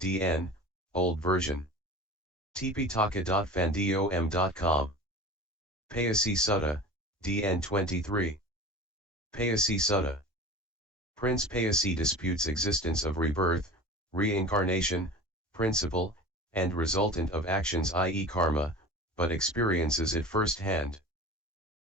DN, Old Version. Tipitaka.fandom.com. Payasi Sutta, DN 23. Payasi Sutta. Prince Payasi disputes existence of rebirth, reincarnation, principle, and resultant of actions i.e. karma, but experiences it firsthand.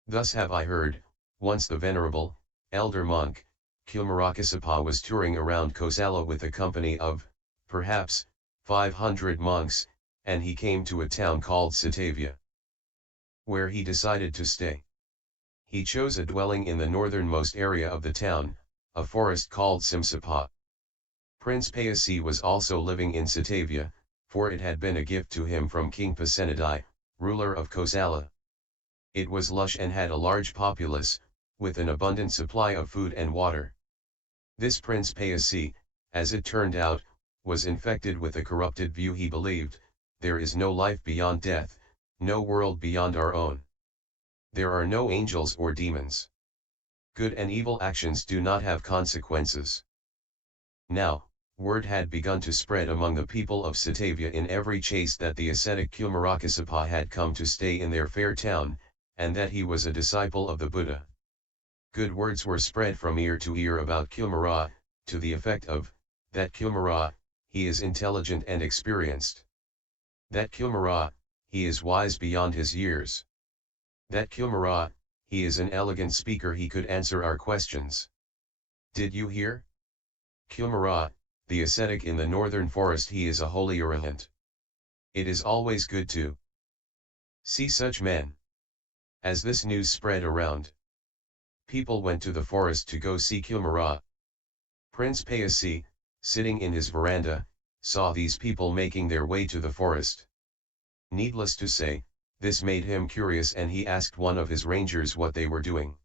Thus have I heard, once the venerable, elder monk, Kumarakasapa was touring around Kosala with a company of, perhaps, 500 monks, and he came to a town called Satavia, where he decided to stay. He chose a dwelling in the northernmost area of the town, a forest called Simsapa. Prince Payasi was also living in Satavia, for it had been a gift to him from King Pasenadi, ruler of Kosala. It was lush and had a large populace, with an abundant supply of food and water. This Prince Payasi, as it turned out, was infected with a corrupted view. He believed, there is no life beyond death, no world beyond our own. There are no angels or demons. Good and evil actions do not have consequences. Now, word had begun to spread among the people of Satavia in every chase that the ascetic Kumarakasapa had come to stay in their fair town, and that he was a disciple of the Buddha. Good words were spread from ear to ear about Kumara, to the effect of, that Kumara, he is intelligent and experienced. That Kumara, he is wise beyond his years. That Kumara, he is an elegant speaker, he could answer our questions. Did you hear? Kumara, the ascetic in the northern forest, he is a holy arahant. It is always good to see such men. As this news spread around, people went to the forest to go see Kumara. Prince Payasi, sitting in his veranda, saw these people making their way to the forest. Needless to say, this made him curious, and he asked one of his rangers what they were doing.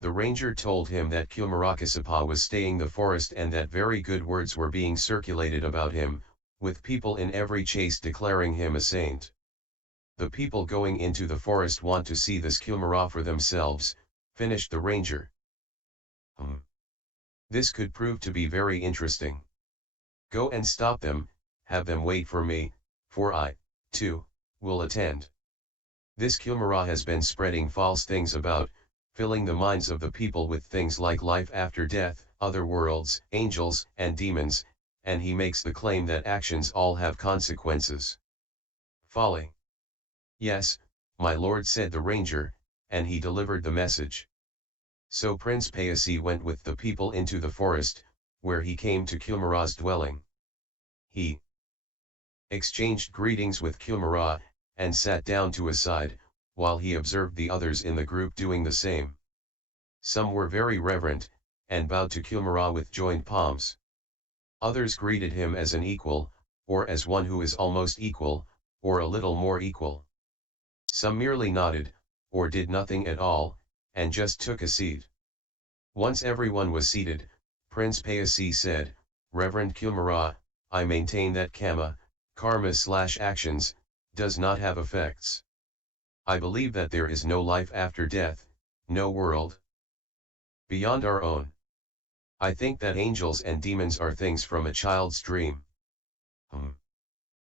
The ranger told him that Kumarakasapa was staying the forest and that very good words were being circulated about him, with people in every chase declaring him a saint. The people going into the forest want to see this Kumara for themselves, finished the ranger. This could prove to be very interesting. Go and stop them, have them wait for me, for I, too, will attend. This Kumara has been spreading false things about, filling the minds of the people with things like life after death, other worlds, angels, and demons, and he makes the claim that actions all have consequences. Folly. Yes, my lord, said the ranger, and he delivered the message. So Prince Payasi went with the people into the forest, where he came to Kumara's dwelling. He exchanged greetings with Kumara, and sat down to a side, while he observed the others in the group doing the same. Some were very reverent, and bowed to Kumara with joined palms. Others greeted him as an equal, or as one who is almost equal, or a little more equal. Some merely nodded, or did nothing at all, and just took a seat. Once everyone was seated, Prince Payasi said, Reverend Kumara, I maintain that kamma, karma/actions, does not have effects. I believe that there is no life after death, no world beyond our own. I think that angels and demons are things from a child's dream.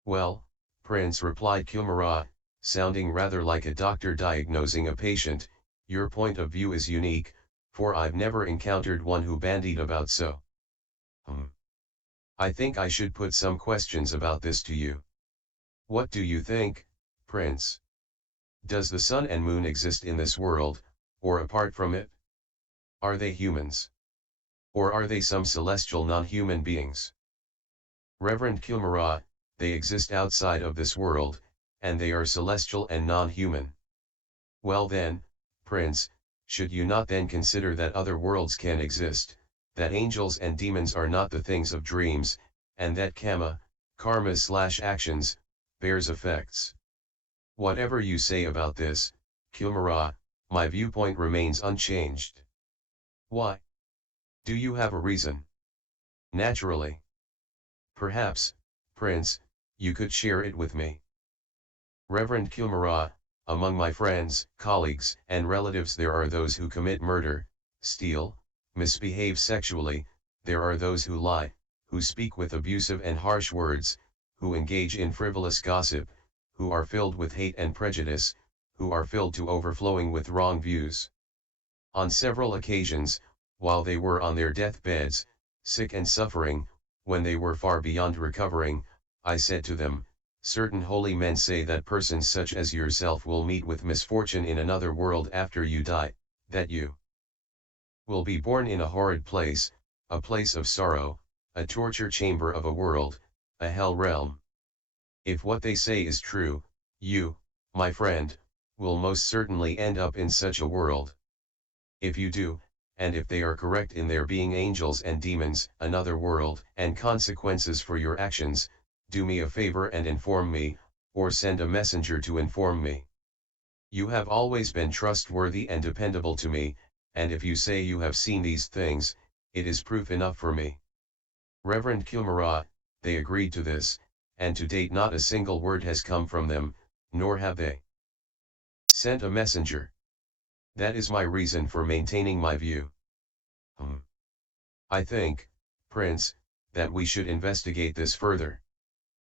Well, Prince, replied Kumara, sounding rather like a doctor diagnosing a patient, your point of view is unique, for I've never encountered one who bandied about so. I think I should put some questions about this to you. What do you think, Prince? Does the sun and moon exist in this world, or apart from it? Are they humans? Or are they some celestial non-human beings? Reverend Kumara, they exist outside of this world, and they are celestial and non-human. Well then, Prince, should you not then consider that other worlds can exist, that angels and demons are not the things of dreams, and that kamma, karma/actions, bears effects? Whatever you say about this, Kumara, my viewpoint remains unchanged. Why? Do you have a reason? Naturally. Perhaps, Prince, you could share it with me. Reverend Kumara, among my friends, colleagues, and relatives there are those who commit murder, steal, misbehave sexually, there are those who lie, who speak with abusive and harsh words, who engage in frivolous gossip, who are filled with hate and prejudice, who are filled to overflowing with wrong views. On several occasions, while they were on their deathbeds, sick and suffering, when they were far beyond recovering, I said to them, certain holy men say that persons such as yourself will meet with misfortune in another world after you die, that you will be born in a horrid place, a place of sorrow, a torture chamber of a world, a hell realm. If what they say is true, you, my friend, will most certainly end up in such a world. If you do, and if they are correct in there being angels and demons, another world, and consequences for your actions, do me a favor and inform me, or send a messenger to inform me. You have always been trustworthy and dependable to me, and if you say you have seen these things, it is proof enough for me. Reverend Kumara, they agreed to this, and to date not a single word has come from them, nor have they sent a messenger. That is my reason for maintaining my view. I think, Prince, that we should investigate this further.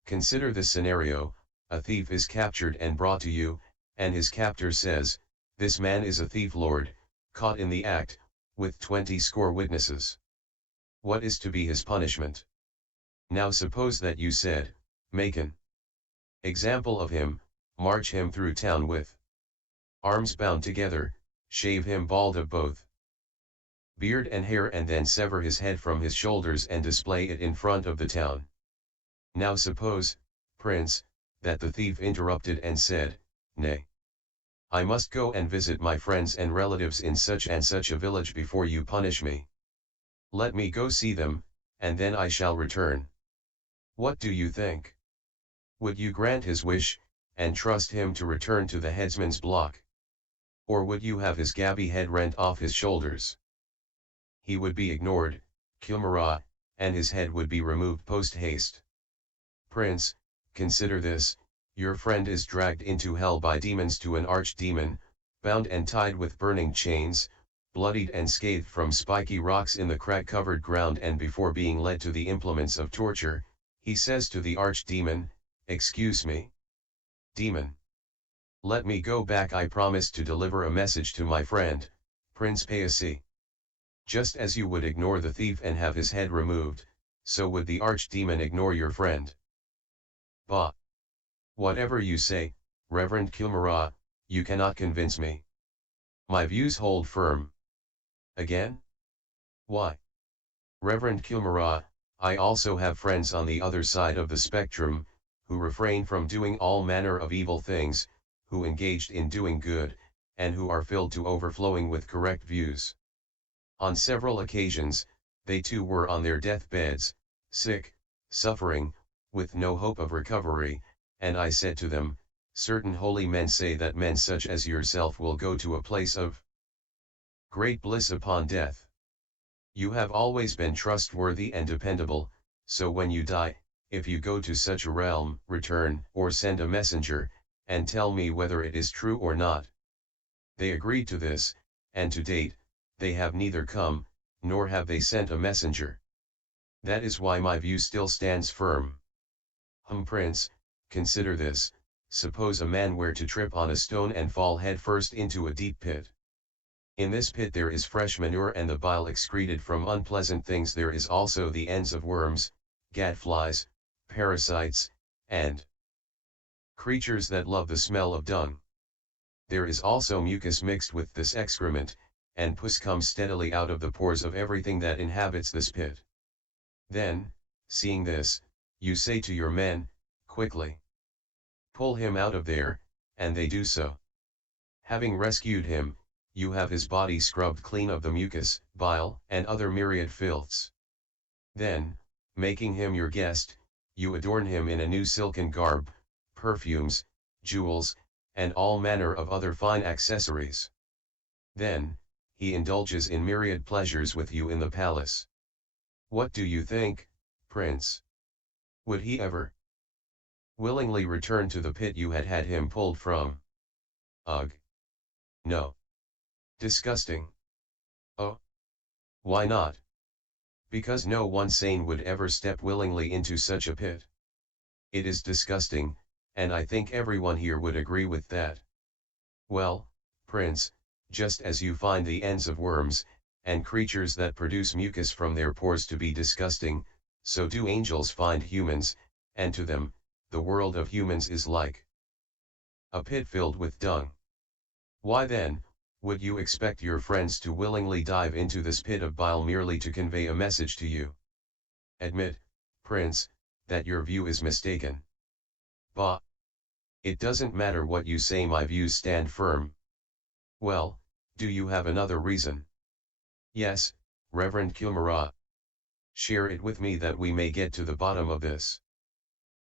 Consider this scenario: a thief is captured and brought to you, and his captor says, "This man is a thief, Lord, caught in the act, with 20 score witnesses. What is to be his punishment?" Now suppose that you said, "Make an example of him, march him through town with arms bound together, shave him bald of both beard and hair, and then sever his head from his shoulders and display it in front of the town." Now suppose, Prince, that the thief interrupted and said, "Nay, I must go and visit my friends and relatives in such and such a village before you punish me. Let me go see them, and then I shall return." What do you think? Would you grant his wish, and trust him to return to the headsman's block? Or would you have his gabby head rent off his shoulders? He would be ignored, Kumara, and his head would be removed post haste. Prince, consider this: your friend is dragged into hell by demons to an archdemon, bound and tied with burning chains, bloodied and scathed from spiky rocks in the crack-covered ground, and before being led to the implements of torture, he says to the archdemon, "Excuse me, demon. Let me go back, I promised to deliver a message to my friend, Prince Payasi." Just as you would ignore the thief and have his head removed, so would the archdemon ignore your friend. Bah! Whatever you say, Reverend Kumara, you cannot convince me. My views hold firm. Again? Why? Reverend Kumara, I also have friends on the other side of the spectrum, who refrain from doing all manner of evil things, who engaged in doing good, and who are filled to overflowing with correct views. On several occasions, they too were on their deathbeds, sick, suffering, with no hope of recovery, and I said to them, certain holy men say that men such as yourself will go to a place of great bliss upon death. You have always been trustworthy and dependable, so when you die, if you go to such a realm, return, or send a messenger, and tell me whether it is true or not. They agreed to this, and to date, they have neither come, nor have they sent a messenger. That is why my view still stands firm. Prince, consider this: suppose a man were to trip on a stone and fall head first into a deep pit. In this pit there is fresh manure and the bile excreted from unpleasant things. There is also the ends of worms, gadflies, parasites, and creatures that love the smell of dung. There is also mucus mixed with this excrement, and pus comes steadily out of the pores of everything that inhabits this pit. Then, seeing this, you say to your men, "Quickly pull him out of there," and they do so. Having rescued him, you have his body scrubbed clean of the mucus, bile, and other myriad filths. Then, making him your guest, you adorn him in a new silken garb, perfumes, jewels, and all manner of other fine accessories. Then, he indulges in myriad pleasures with you in the palace. What do you think, Prince? Would he ever willingly return to the pit you had had him pulled from? Ugh! No. Disgusting. Oh! Why not? Because no one sane would ever step willingly into such a pit. It is disgusting, and I think everyone here would agree with that. Well, Prince, just as you find the ends of worms, and creatures that produce mucus from their pores to be disgusting, so do angels find humans, and to them, the world of humans is like a pit filled with dung. Why then, would you expect your friends to willingly dive into this pit of bile merely to convey a message to you? Admit, Prince, that your view is mistaken. Bah! It doesn't matter what you say, my views stand firm. Well, do you have another reason? Yes, Reverend Kumara. Share it with me that we may get to the bottom of this.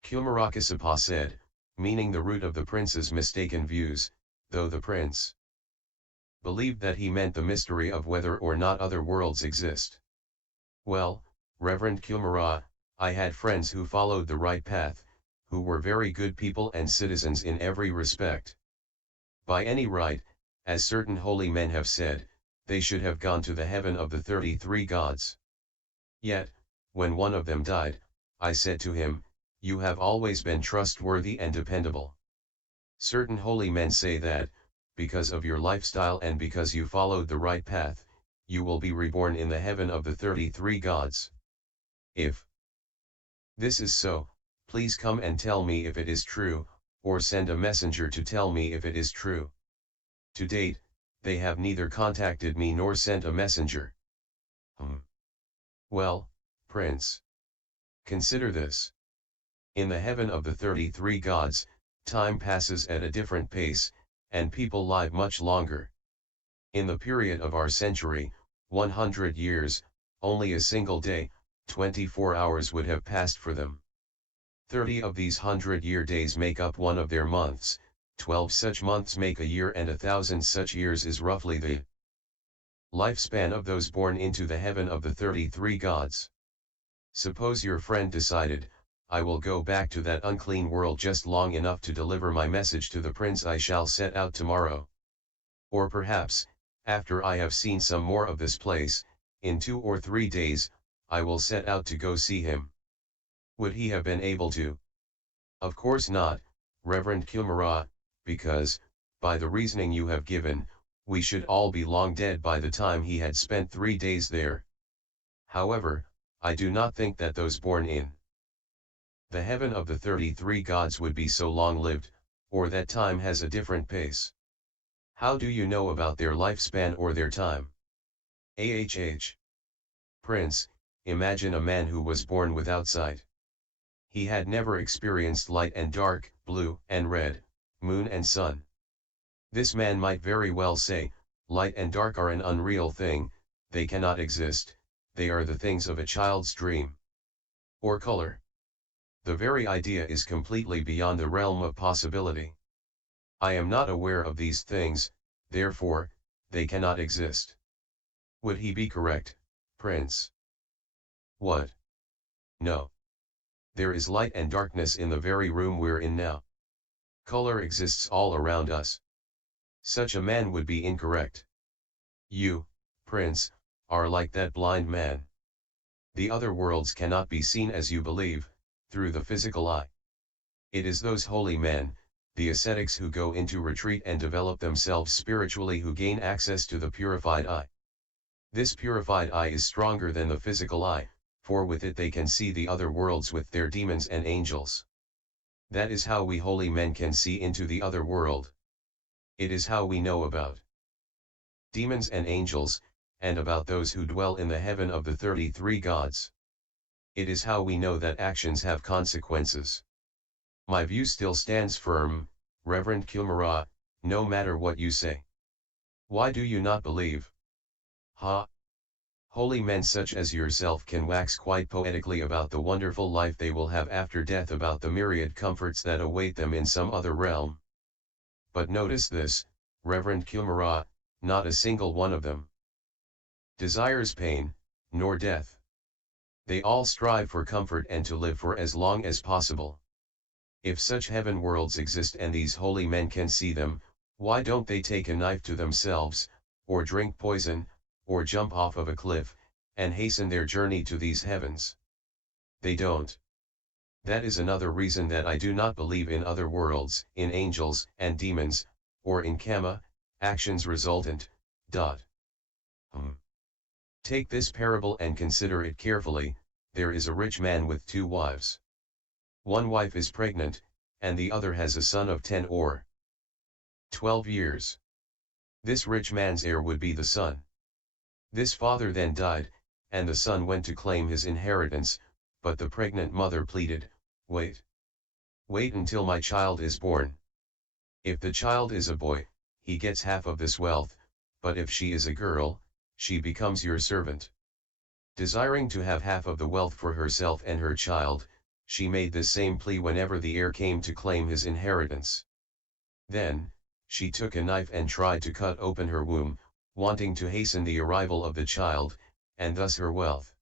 Kumarakasapa said, meaning the root of the prince's mistaken views, though the prince believed that he meant the mystery of whether or not other worlds exist. Well, Reverend Kumara, I had friends who followed the right path, who were very good people and citizens in every respect. By any right, as certain holy men have said, they should have gone to the heaven of the 33 gods. Yet, when one of them died, I said to him, you have always been trustworthy and dependable. Certain holy men say that, because of your lifestyle and because you followed the right path, you will be reborn in the heaven of the 33 gods. If this is so, please come and tell me if it is true, or send a messenger to tell me if it is true. To date, they have neither contacted me nor sent a messenger. Well, Prince, consider this. In the heaven of the 33 gods, time passes at a different pace, and people live much longer. In the period of our century, 100 years, only a single day, 24 hours would have passed for them. 30 of these 100-year days make up one of their months, 12 such months make a year, and 1,000 such years is roughly the lifespan of those born into the heaven of the 33 gods. Suppose your friend decided, I will go back to that unclean world just long enough to deliver my message to the prince. I shall set out tomorrow. Or perhaps, after I have seen some more of this place, in 2 or 3 days, I will set out to go see him. Would he have been able to? Of course not, Reverend Kumara, because, by the reasoning you have given, we should all be long dead by the time he had spent 3 days there. However, I do not think that those born in the heaven of the 33 gods would be so long-lived, or that time has a different pace. How do you know about their lifespan or their time? Prince, imagine a man who was born without sight. He had never experienced light and dark, blue and red, moon and sun. This man might very well say, light and dark are an unreal thing, they cannot exist, they are the things of a child's dream. Or color. The very idea is completely beyond the realm of possibility. I am not aware of these things, therefore, they cannot exist. Would he be correct, Prince? What? No. There is light and darkness in the very room we're in now. Color exists all around us. Such a man would be incorrect. You, Prince, are like that blind man. The other worlds cannot be seen as you believe, through the physical eye. It is those holy men, the ascetics who go into retreat and develop themselves spiritually, who gain access to the purified eye. This purified eye is stronger than the physical eye, for with it they can see the other worlds with their demons and angels. That is how we holy men can see into the other world. It is how we know about demons and angels, and about those who dwell in the heaven of the 33 gods. It is how we know that actions have consequences. My view still stands firm, Reverend Kumara, no matter what you say. Why do you not believe? Holy men such as yourself can wax quite poetically about the wonderful life they will have after death, about the myriad comforts that await them in some other realm. But notice this, Reverend Kumara, not a single one of them desires pain, nor death. They all strive for comfort and to live for as long as possible. If such heaven worlds exist and these holy men can see them, why don't they take a knife to themselves, or drink poison, or jump off of a cliff, and hasten their journey to these heavens. They don't. That is another reason that I do not believe in other worlds, in angels and demons, or in kamma, actions resultant. Take this parable and consider it carefully. There is a rich man with 2 wives. One wife is pregnant, and the other has a son of 10 or 12 years. This rich man's heir would be the son. This father then died, and the son went to claim his inheritance, but the pregnant mother pleaded, "Wait. Wait until my child is born. If the child is a boy, he gets half of this wealth, but if she is a girl, she becomes your servant." Desiring to have half of the wealth for herself and her child, she made this same plea whenever the heir came to claim his inheritance. Then, she took a knife and tried to cut open her womb, wanting to hasten the arrival of the child, and thus her wealth.